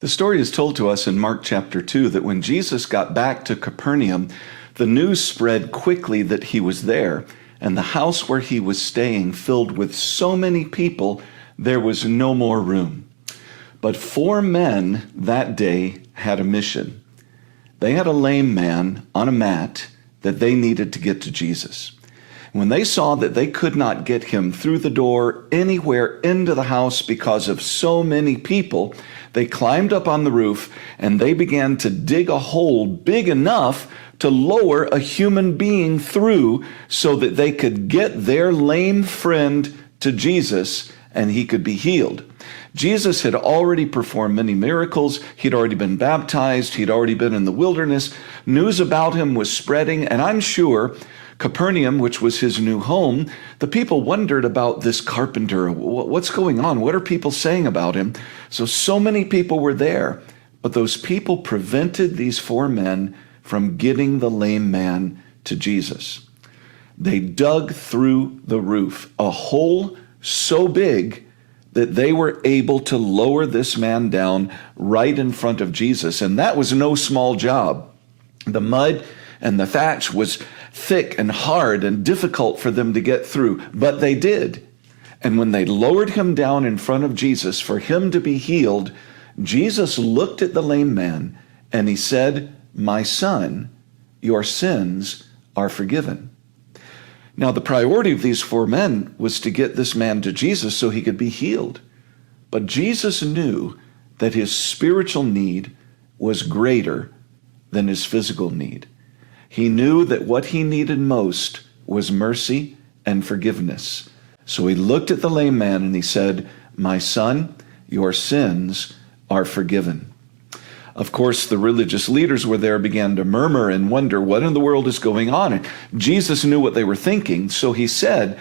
The story is told to us in Mark chapter 2 that when Jesus got back to Capernaum, the news spread quickly that he was there, and the house where he was staying filled with so many people, there was no more room. But 4 men that day had a mission. They had a lame man on a mat that they needed to get to Jesus. When they saw that they could not get him through the door anywhere into the house because of so many people, they climbed up on the roof and they began to dig a hole big enough to lower a human being through so that they could get their lame friend to Jesus and he could be healed. Jesus had already performed many miracles. He'd already been baptized. He'd already been in the wilderness. News about him was spreading, and I'm sure Capernaum, which was his new home, the people wondered about this carpenter. What's going on? What are people saying about him? So many people were there, but those people prevented these 4 men from getting the lame man to Jesus. They dug through the roof, a hole so big that they were able to lower this man down right in front of Jesus. And that was no small job. The mud and the thatch was thick and hard and difficult for them to get through, but they did. And when they lowered him down in front of Jesus for him to be healed, Jesus looked at the lame man and he said, "My son, your sins are forgiven." Now, the priority of these 4 men was to get this man to Jesus so he could be healed. But Jesus knew that his spiritual need was greater than his physical need. He knew that what he needed most was mercy and forgiveness. So he looked at the lame man and he said, "My son, your sins are forgiven." Of course, the religious leaders were there, began to murmur and wonder what in the world is going on. And Jesus knew what they were thinking, so he said,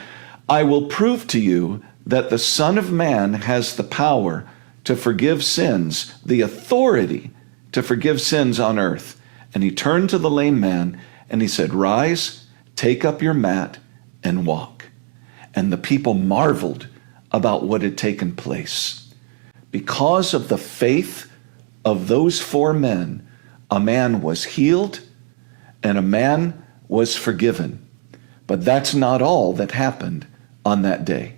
"I will prove to you that the Son of Man has the power to forgive sins, the authority to forgive sins on earth." And he turned to the lame man and he said, "Rise, take up your mat and walk." And the people marveled about what had taken place. Because of the faith of those 4 men, a man was healed and a man was forgiven. But that's not all that happened on that day.